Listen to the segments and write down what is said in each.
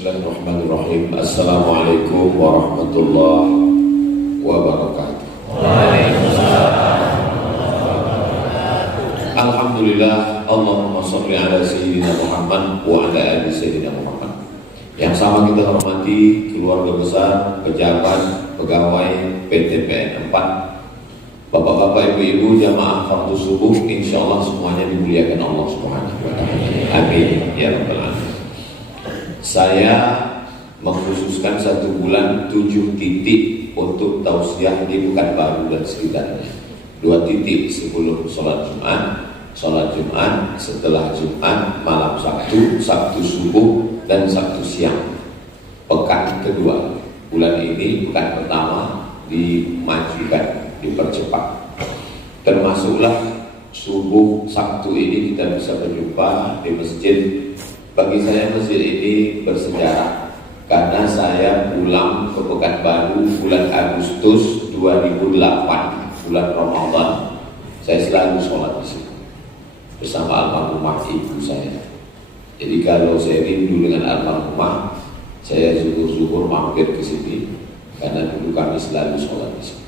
Bismillahirrahmanirrahim. Assalamualaikum warahmatullahi wabarakatuh. Alhamdulillah, Allahumma sholli ala sayyidina Muhammad wa ala ali sayyidina Muhammad. Yang sama kita hormati keluarga besar, pejabat, pegawai PT PN 4, bapak-bapak, ibu-ibu, jamaah fardu subuh, insyaallah semuanya dimuliakan Allah Subhanahu wa taala. Amin ya rabbal alamin. Saya mengkhususkan 1 bulan 7 titik untuk tausiah di Pekanbaru dan sekitarnya. 2 titik sebelum sholat Jumat, setelah Jumat, malam Sabtu, Sabtu subuh, dan Sabtu siang. Pekan kedua, bulan ini pekan pertama dimajukan, dipercepat. Termasuklah subuh Sabtu ini kita bisa berjumpa di masjid. Bagi saya masjid ini bersejarah karena saya pulang ke Pekanbaru bulan Agustus 2008, bulan Ramadan. Saya selalu sholat di sini bersama almarhumah ibu saya. Jadi kalau saya rindu dengan almarhumah, saya zuhur mampir ke sini karena dulu kami selalu sholat di sini.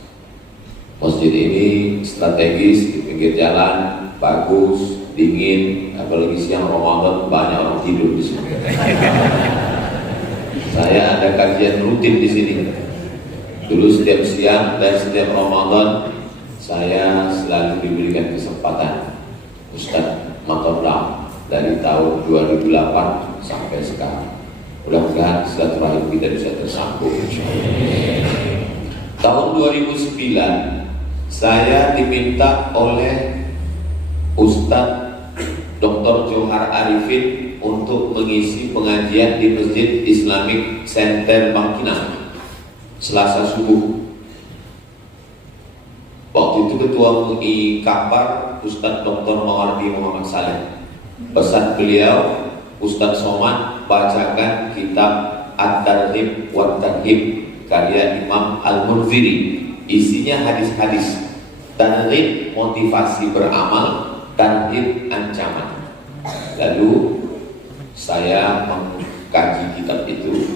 Masjid ini strategis, di pinggir jalan, bagus, dingin, apalagi siang Ramadan banyak orang tidur di sini. Saya ada kajian rutin di sini. Dulu setiap siang dan setiap Ramadan saya selalu diberikan kesempatan Ustadz Matoblang dari tahun 2008 sampai sekarang. Mudah-mudahan silaturahim kita bisa tersambung. Tahun 2009 saya diminta oleh Ustadz Dr. Johar Arifin untuk mengisi pengajian di Masjid Islamic Center Bangkinang Selasa subuh. Waktu itu Ketua MUI Kapar Ustadz Dr. Mawardi Muhammad Saleh. Pesan beliau, Ustadz Somad bacakan kitab At-Targhib wa Tarhib karya Imam Al-Munziri. Isinya hadis-hadis, targhib motivasi beramal, tarhib ancaman. Lalu saya mengkaji kitab itu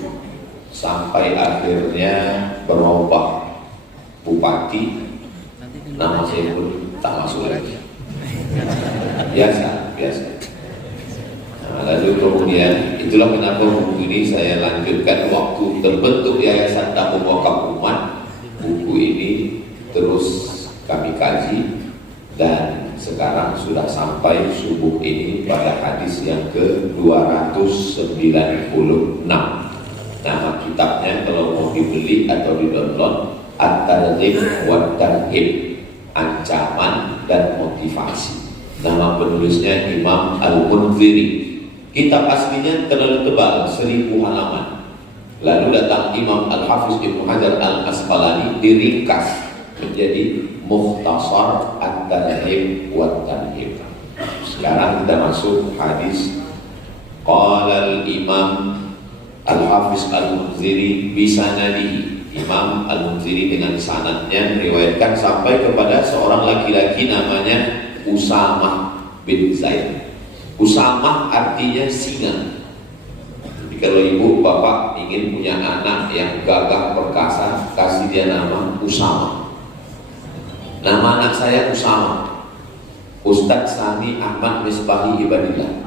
sampai akhirnya berubah bupati, nama saya pun tak masuk lagi. Biasa. Nah, lalu kemudian itulah kenapa buku ini saya lanjutkan waktu terbentuk Yayasan Tabung Wakaf Umat. Buku ini terus kami kaji dan sekarang sudah sampai subuh ini pada hadis yang ke-296. Nama kitabnya kalau mau dibeli atau di-download, At-Targhib wa Tarhib, ancaman dan motivasi. Nama penulisnya Imam Al-Munziri. Kitab aslinya terlalu tebal, 1000 halaman. Lalu datang Imam Al-Hafiz Ibnu Hajar Al-Asqalani, diringkas menjadi Mukhtasar At-Targhib wa Tarhib. Sekarang kita masuk hadis. Qala al-Imam Al-Hafiz Al-Munziri bisanadihi. Imam Al-Munziri dengan sanadnya meriwayatkan sampai kepada seorang laki-laki namanya Usamah bin Zaid. Usamah artinya singa. Jadi kalau ibu bapak ingin punya anak yang gagah perkasa, kasih dia nama Usamah. Nama anak saya Usamah, Ustadz Sani Ahmad Misbahi Ibadillah.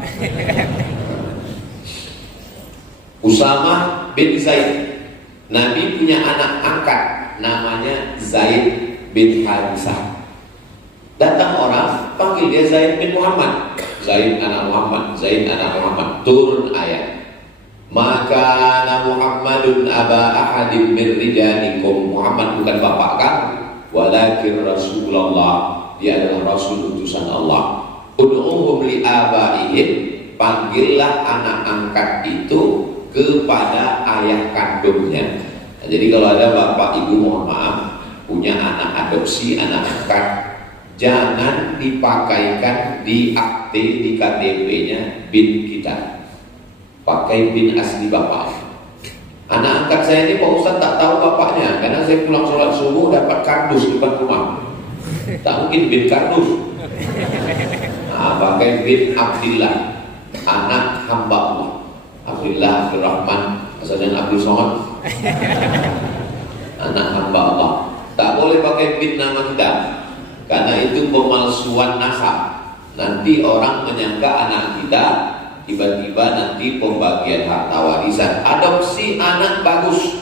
Usamah bin Zaid. Nabi punya anak angkat namanya Zaid bin Harisah. Datang orang panggil dia Zaid bin Muhammad. Zaid anak Muhammad, Zaid anak Muhammad. Turun ayat. Maka Muhammadun aba ahadin min rijalikum. Muhammad bukan bapak kamu, walakin Rasulullah, dia adalah Rasul utusan Allah. Ud'uhum li abaihim, panggillah anak angkat itu kepada ayah kandungnya. Nah, jadi kalau ada bapak ibu mohon maaf punya anak adopsi, anak angkat, jangan dipakaikan di akte, di KTP-nya bin kita. Pakai bin asli bapak. Anak angkat saya ini Pak Ustaz tak tahu bapaknya, karena saya pulang sholat subuh dapat kardus depan rumah. Tak mungkin bin kardus. Nah, pakai bin Abdillah, anak hamba Allah. Abdullah Abdurrahman Asalnya Abdul Somad, anak hamba Allah. Tak boleh pakai bin nama kita, karena itu pemalsuan nasab. Nanti orang menyangka anak kita, tiba-tiba nanti pembagian harta warisan. Adopsi anak bagus,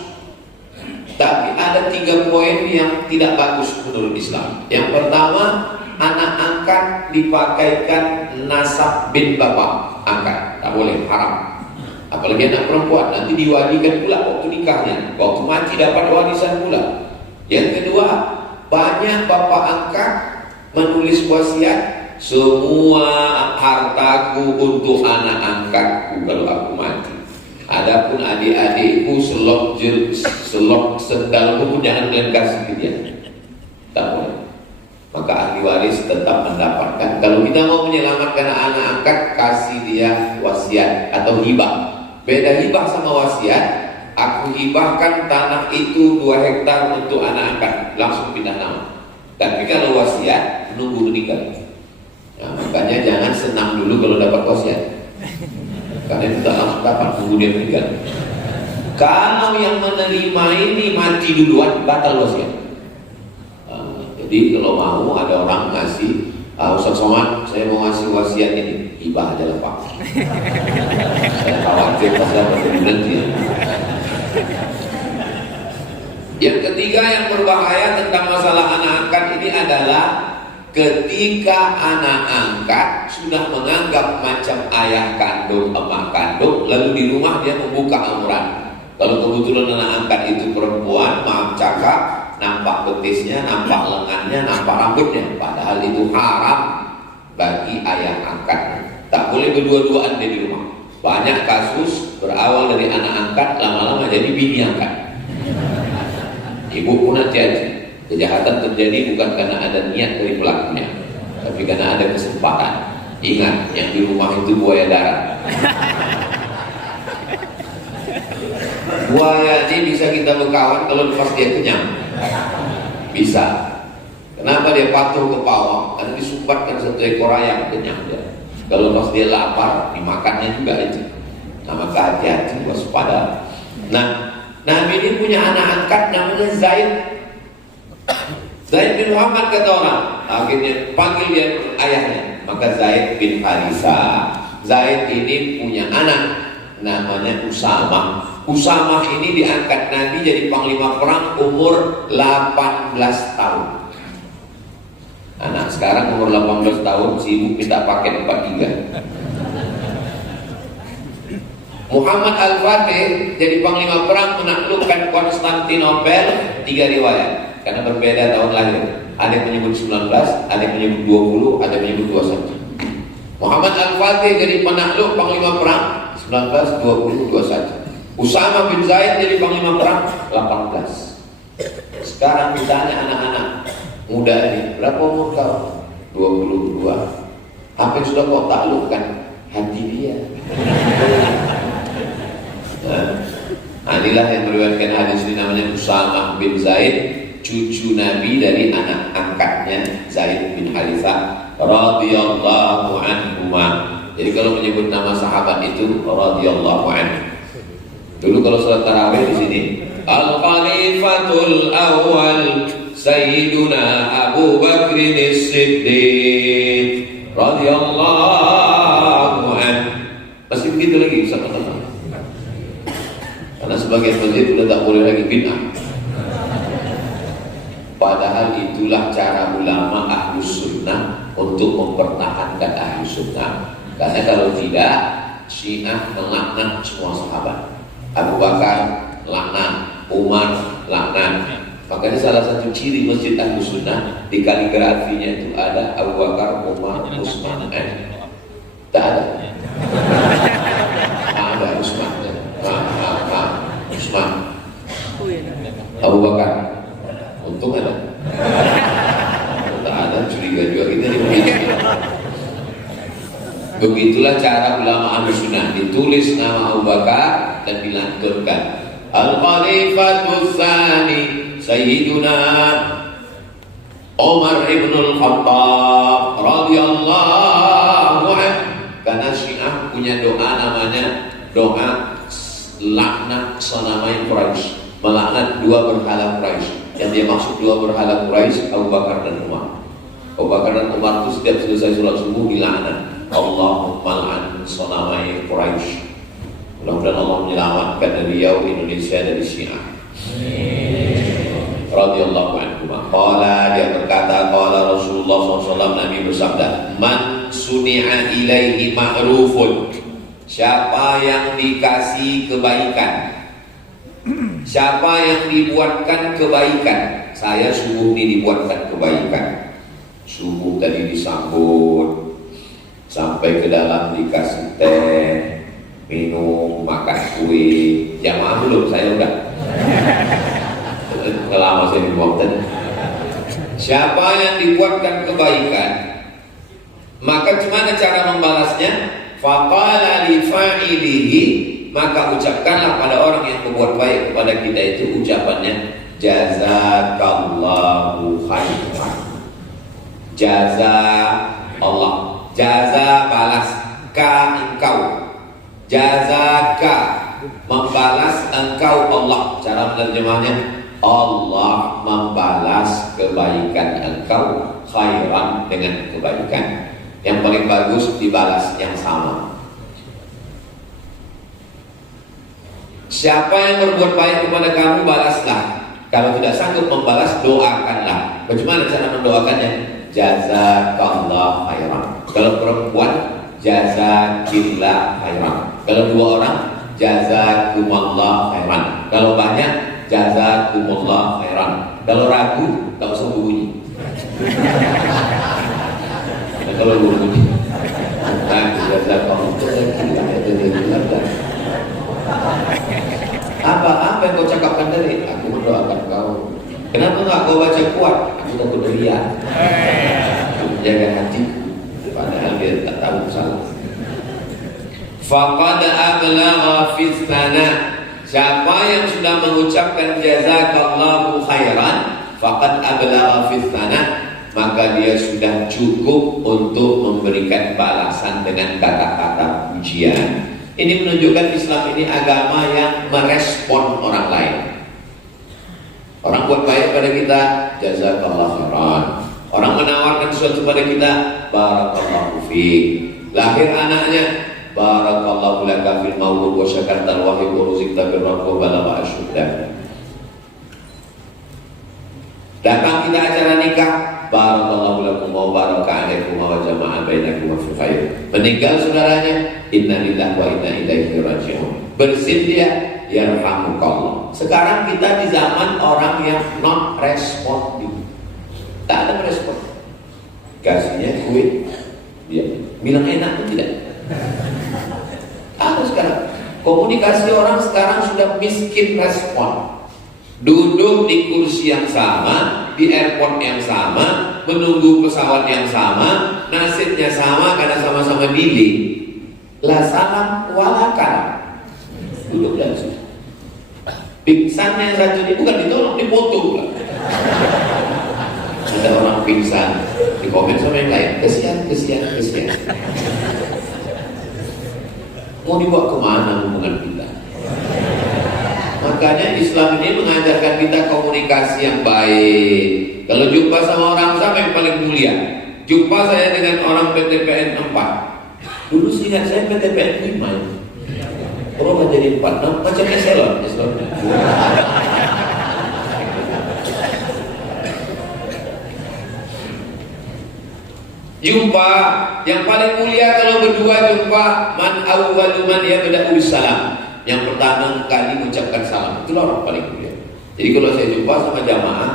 tapi ada 3 poin yang tidak bagus menurut Islam. Yang pertama, anak angkat dipakaikan nasab bin bapak angkat, tak boleh, haram. Apalagi anak perempuan, nanti diwalikan pula waktu nikahnya, waktu mati dapat warisan pula. Yang kedua, banyak bapak angkat menulis wasiat, semua hartaku untuk anak angkatku kalau aku mati. Adapun adik-adikku selok sendalku pun jangan kalian kasih ke dia. Tak boleh. Maka ahli waris tetap mendapatkan. Kalau kita mau menyelamatkan anak angkat, kasih dia wasiat atau hibah. Beda hibah sama wasiat. Aku hibahkan tanah itu 2 hektar untuk anak angkat, langsung pindah nama. Tapi kalau wasiat, menunggu menikah. Nah, makanya jangan senang dulu kalau dapat wasiat, karena itu tak langsung dapat, tunggu dia meninggal. Kalau yang menerima ini mati duluan, batal wasiat. Jadi kalau mau ada orang ngasih, Ustaz Somad, saya mau ngasih wasiat ini, hibah aja lah Pak. Saya khawatir pas dapat nanti. Yang ketiga yang berbahaya tentang masalah anak angkat ini adalah ketika anak angkat sudah menganggap macam ayah kandung, emak kandung, lalu di rumah dia membuka aurat. Kalau kebetulan anak angkat itu perempuan, maaf cakap, nampak betisnya, nampak lengannya, nampak rambutnya, padahal itu haram bagi ayah angkat. Tak boleh berdua-duaan dia di rumah. Banyak kasus berawal dari anak angkat, lama-lama jadi bini angkat. Ibu pun hati-hati. Kejahatan terjadi bukan karena ada niat dari pelakunya, tapi karena ada kesempatan. Ingat, yang di rumah itu buaya darat. Buaya ini bisa kita berkawan kalau lepas dia kenyang. Bisa. Kenapa dia patuh ke pawang? Karena disumbatkan 1 ekor ayam, kenyang dia. Kalau pas dia lapar, dimakannya juga itu. Nah, maka hati-hati, waspada. Nah, Nabi ini punya anak angkat namanya Zaid. Zaid bin Muhammad kata orang. Akhirnya panggil dia ayahnya. Maka Zaid bin Harisa. Zaid ini punya anak namanya Usamah. Usamah ini diangkat Nabi jadi panglima perang umur 18 tahun. Anak sekarang umur 18 tahun sibuk minta paket 43. Muhammad Al-Fatih jadi panglima perang menaklukkan Konstantinopel. 3 riwayat karena berbeda tahun lahir. Ada yang menyebut 19, ada yang menyebut 20, ada yang menyebut 21. Muhammad Al-Fatih jadi penakluk panglima perang 19, 20, 21. Usama bin Zaid jadi panglima perang 18. Sekarang ditanya anak-anak muda ini, berapa umur kau? 22. Apa yang sudah kau taklukkan? Hati dia. Nah, inilah yang meriwayatkan hadis ini namanya Usamah bin Zaid, cucu Nabi dari anak angkatnya Zaid bin Harithah radhiyallahu anhuma. Jadi kalau menyebut nama sahabat itu radhiyallahu anhu. Dulu kalau salat tarawih di sini, Al-Khalifatul Awwal Sayyiduna Abu Bakr As-Siddiq radhiyallahu anhu. Masih begitu lagi sama-sama. Karena sebagian masjid sudah tak boleh lagi bid'ah. Padahal itulah cara ulama Ahlus Sunnah untuk mempertahankan Ahlus Sunnah. Karena kalau tidak, Syiah melaknat semua sahabat. Abu Bakar laknat, Umar laknat. Makanya salah satu ciri masjid Ahlus Sunnah di kaligrafinya itu ada Abu Bakar, Umar, Utsman. Tak ada. Ada Utsman. Utsman. Abu Bakar. Untung ada. Tak ada, curiga juga kita di masjid. Begitulah cara ulama Ahlus Sunnah, ditulis nama Abu Bakar dan dilanturkan. Al-Khalifatul Tsani Sayyiduna Umar ibn al-Khattab radhiyallahu anhu. Karena Syiah punya doa namanya doa laknat melaknat sanamai Quraisy, melaknat dua berhala Quraisy. Yang dia maksud dua berhala Quraisy, Abu Bakar dan Umar. Abu Bakar dan Umar itu setiap selesai sholat subuh dilaknat, Allahumma la'an sanamai Quraisy. Mudah-mudahan Allah menyelamatkan beliau Indonesia dari Syiah. Radhiyallahu anhu. Qala, dia berkata, qala Rasulullah SAW, Nabi bersabda, man suni'a ilaihi ma'rufun, siapa yang dikasih kebaikan, siapa yang dibuatkan kebaikan. Saya subuh ini dibuatkan kebaikan. Subuh tadi disambut, sampai ke dalam dikasih teh, minum, makan kue. Jamaah belum, saya udah lama saya dibuat tadi. Siapa yang dibuatkan kebaikan, maka gimana cara membalasnya? Faqala li fa'ilihi, maka ucapkanlah pada orang yang berbuat baik kepada kita itu ucapannya, jazakallahu khairan. Jaza Allah, jaza balas, ka engkau, jazaka membalas engkau Allah. Cara menerjemahnya, Allah membalas kebaikan engkau khairan dengan kebaikan. Yang paling bagus dibalas yang sama. Siapa yang berbuat baik kepada kamu, balaslah. Kalau tidak sanggup membalas, doakanlah. Bagaimana cara mendoakannya? Jazakallah khairan. Kalau perempuan, jazakillah khairan. Kalau dua orang, jazakumallah khairan. Kalau banyak, jazakumullah khairan. Kalau ragu, tak usah bunyi. Nah, kalau bunyi, jazakallah khairan. Apa yang kau cakapkan tadi? Aku mendoakan kau. Kenapa enggak kau baca kuat? Aku takut riya. Jaga hatiku, padahal dia tak tahu salah. Faqad ablagha fi tsana, siapa yang sudah mengucapkan jazakallahu khairan, faqad ablagha fi tsana, maka dia sudah cukup untuk memberikan balasan dengan kata-kata pujian. Ini menunjukkan Islam ini agama yang merespon orang lain. Orang buat baik pada kita, jazakallahu khairan. Orang menawarkan sesuatu pada kita, barakallahu fiik. Lahir anaknya, barakallahu laka fil maulud wa syakartal wahid wa ruzikta birra wa balagha asyudda. Datang kita acara nikah, barakallahu lakum wa baraka alaikum wa jama'a bainakum fi khair. Meninggal saudaranya, inna lillahi wa inna ilaihi raji'un. Bersin dia, yarhamukallah. Sekarang kita di zaman orang yang non responsif. Tak ada respon. Kasihnya kue, dia bilang enak pun tidak. Ada sekarang komunikasi orang sekarang sudah miskin respon. Duduk di kursi yang sama, di airport yang sama, menunggu pesawat yang sama, nasibnya sama karena sama-sama delay. La salam walakan. Duduk dan sudah. Pingsannya yang satu ini bukan ditolong, dipoto pula. Ada orang pingsan, di komen sama yang lain, kesian. Mau dibawa kemana hubungan kita? Makanya Islam ini mengajarkan kita komunikasi yang baik. Kalau jumpa sama orang sama yang paling mulia, jumpa saya dengan orang PTPN 4. Dulu ingat saya PTPN 5. Orang jadi 4, macam eselon. Jumpa yang paling mulia kalau berdua jumpa, man awwalu man yabda'u bisalam. Yang pertama kali mengucapkan salam, itu orang paling mulia. Jadi kalau saya jumpa sama jamaah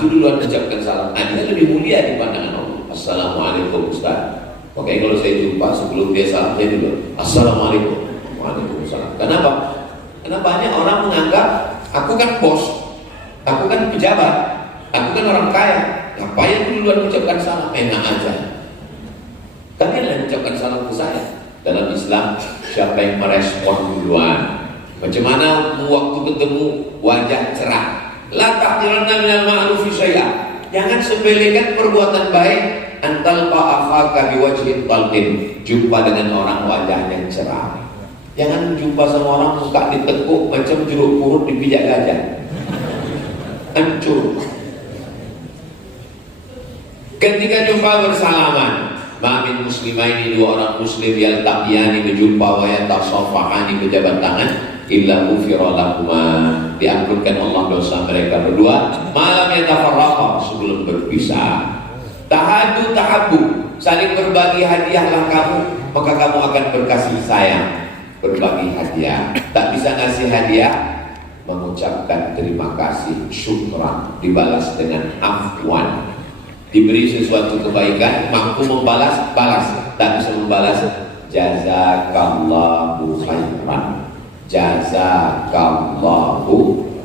itu duluan mengucapkan salam. Dia lebih mulia di pandangan Allah. Assalamualaikum Ustaz. Oke, kalau saya jumpa sebelum dia salam, saya dulu Assalamualaikum. Waalaikumsalam. Kenapa? Karena banyak orang menganggap aku kan bos, aku kan pejabat, aku kan orang kaya. Ngapain duluan mengucapkan salam? Enak aja. Kalian yang mengucapkan salam ke saya. Dalam Islam, siapa yang merespon duluan? Macam mana waktu ketemu wajah cerah? La tahqiranna minal ma'rufi syai'an. Jangan sepelekan perbuatan baik. Antal fa'afaka biwajhin talqin. Jumpa dengan orang wajahnya cerah. Jangan jumpa sama orang muka ditekuk macam jeruk purut dipijak gajah. Hancur. Ketika jumpa bersalaman, ma'min muslimaini, dua orang muslim yang tabiani berjumpa wa yatasafahani berjabat tangan, illa ghufira lahuma, diampunkan Allah dosa mereka berdua malam yatafarraqa, sebelum berpisah. Tahadu tahabbu, saling berbagi hadiahlah kamu, maka kamu akan berkasih sayang. Berbagi hadiah, tak bisa ngasih hadiah, mengucapkan terima kasih, syukran, dibalas dengan afwan. Diberi sesuatu kebaikan, mampu membalas, balas. Tak bisa membalas, jazakallahu khairan. Jazakallahu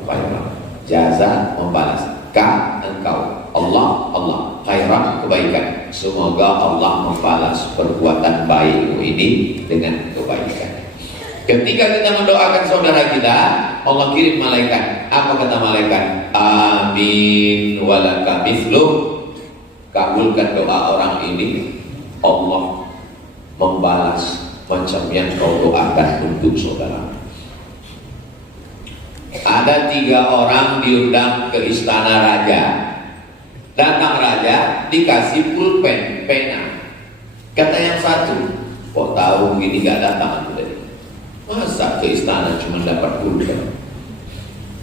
khairan. Jaza, membalas. Ka, engkau. Allah, khairan, kebaikan. Semoga Allah membalas perbuatan baikmu ini dengan kebaikan. Ketika kita mendoakan saudara kita, Allah kirim malaikat. Apa kata malaikat? Amin walaka mithluh. Kabulkan doa orang ini, Allah membalas macam yang kau doakan untuk saudara. Ada 3 orang diundang ke istana raja. Datang raja, dikasih pulpen, pena. Kata yang satu, kok tahu begini gak datang aku tadi? Masa ke istana cuma dapat pulpen?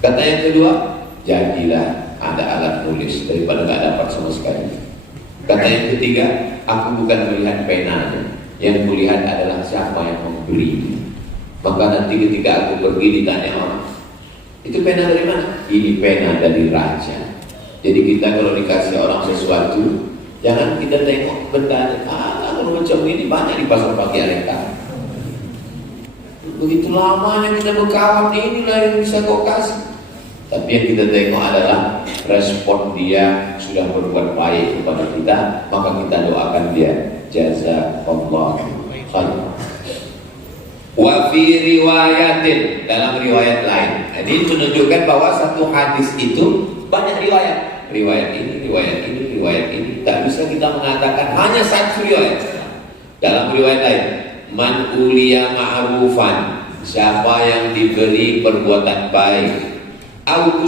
Kata yang kedua, jadilah ada alat tulis daripada gak dapat sama sekali. Kata yang ketiga, aku bukan melihat penanya, yang kulihat adalah siapa yang memberi. Maka nanti ketika aku pergi ditanya orang, itu pena dari mana? Ini pena dari raja. Jadi kita kalau dikasih orang sesuatu, jangan kita tengok benda, kalau macam ini banyak di pasar pagi Aleka. Begitu lamanya kita berkawan, inilah yang bisa kau kasih. Tapi yang kita tengok adalah respon dia sudah berbuat baik kepada kita, maka kita doakan dia, jazakallahu khairan. Wa fi riwayatin, dalam riwayat lain. Ini menunjukkan bahwa satu hadis itu banyak riwayat. Riwayat ini, riwayat ini, riwayat ini. Tak bisa kita mengatakan hanya satu riwayat. Dalam riwayat lain, man uliya ma'rufan, siapa yang diberi perbuatan baik, au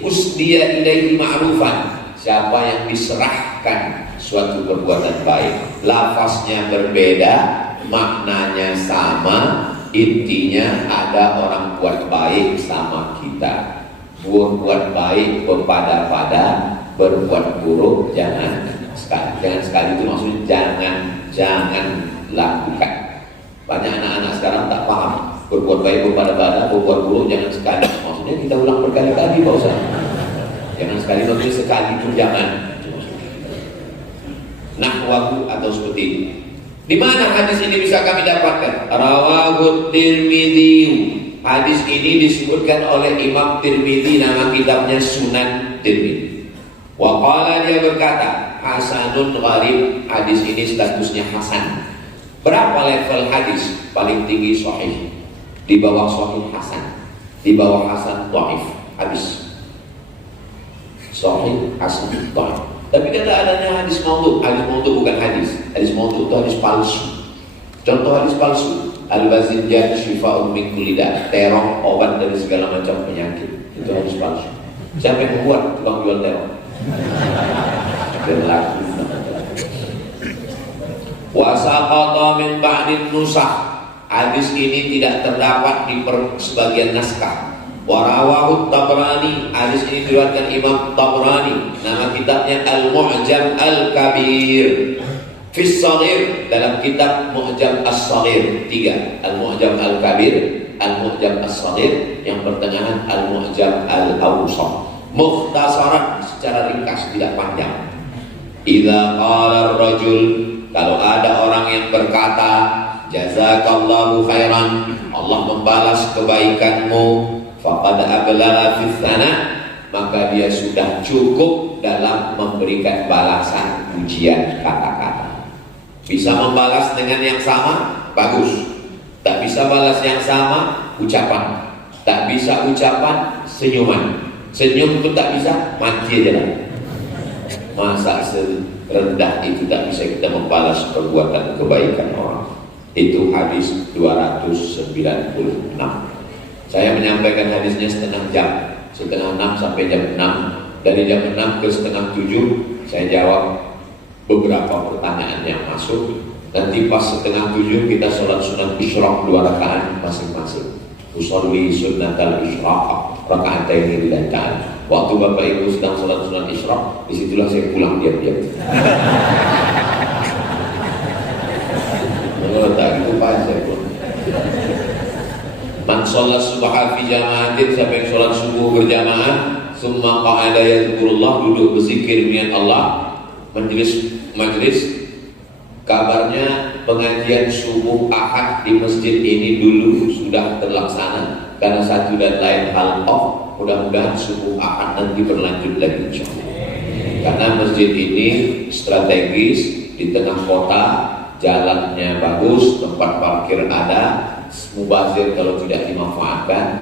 usdiya ilaihi ma'rufan, siapa yang diserahkan suatu perbuatan baik. Lafaznya berbeda, maknanya sama, intinya ada orang buat baik sama kita. Berbuat baik berpada-pada, berbuat buruk jangan sekali. Jangan sekali itu maksudnya jangan lakukan. Banyak anak-anak sekarang tak paham. Berbuat baik berpada-pada, berbuat buruk jangan sekali. Maksudnya kita ulang berkali-kali Pak Ustaz. Jangan sekali, maksudnya sekali itu jangan. Nahwahu atau seperti ini. Di mana hadis ini bisa kami dapatkan? Rawahu Tirmidzi. Hadis ini disebutkan oleh Imam Tirmidzi, nama kitabnya Sunan Tirmidzi. Wa qala, dia berkata, hasanun gharib. Hadis ini statusnya hasan. Berapa level hadis? Paling tinggi sahih, di bawah sahih hasan, di bawah hasan dhaif. Hadis sahih hasan dhaif. Tapi kata adanya hadis maudhu. Hadis maudhu bukan hadis. Hadis maudhu itu hadis palsu. Contoh hadis palsu, al-bazinjan syifa'un min kulli da', terong obat dari segala macam penyakit. Itu hadis palsu. Siapa yang membuat? Tukang jual terong. Berlaku. Wa saqata min ba'din nusakh. Hadis ini tidak terdapat di sebagian naskah. Wa rawahu Tabrani. Hadis ini diriwayatkan Imam Tabrani. Nama kitabnya Al-Mu'jam Al-Kabir. Fis Shaghir, dalam kitab Mu'jam As-Shaghir 3. Al-Mu'jam Al-Kabir, Al-Mu'jam As-Shaghir, yang pertengahan Al-Mu'jam Al-Awsat. Mukhtasaran, secara ringkas, tidak panjang. Idza qala ar-rajul, kalau ada orang yang berkata, jazakallahu khairan, Allah membalas kebaikanmu, faqad ablagha fi tsana, maka dia sudah cukup dalam memberikan balasan pujian kata-kata. Bisa membalas dengan yang sama, bagus. Tak bisa balas yang sama, ucapan. Tak bisa ucapan, senyuman. Senyum pun tak bisa, mati aja lah. Masa serendah itu tak bisa kita membalas perbuatan kebaikan orang. Itu hadis 296. Saya menyampaikan hadisnya setengah jam, setengah 6 sampai jam 6. Dari jam 6 ke setengah 7 saya jawab beberapa pertanyaan yang masuk. Nanti pas setengah 7 kita sholat sunat isyraq 2 rakaat masing-masing. Usolli sunnatal isyraq raka'ataini lillahi. Waktu Bapak Ibu sedang sholat sunat isyraq, disitulah saya pulang diam-diam. Kalau tak gitu Pak, saya pulang. Man sholat subha fi jama'atin, siapa yang sholat subuh berjamaah, summa qa'ada yadhkurullah, duduk berzikir niat Allah, majlis. Kabarnya pengajian subuh Ahad di masjid ini dulu sudah terlaksana karena satu dan lain hal off. Mudah-mudahan subuh Ahad nanti berlanjut lagi insyaallah. Karena masjid ini strategis di tengah kota, jalannya bagus, tempat parkir ada, mubazir kalau tidak dimanfaatkan.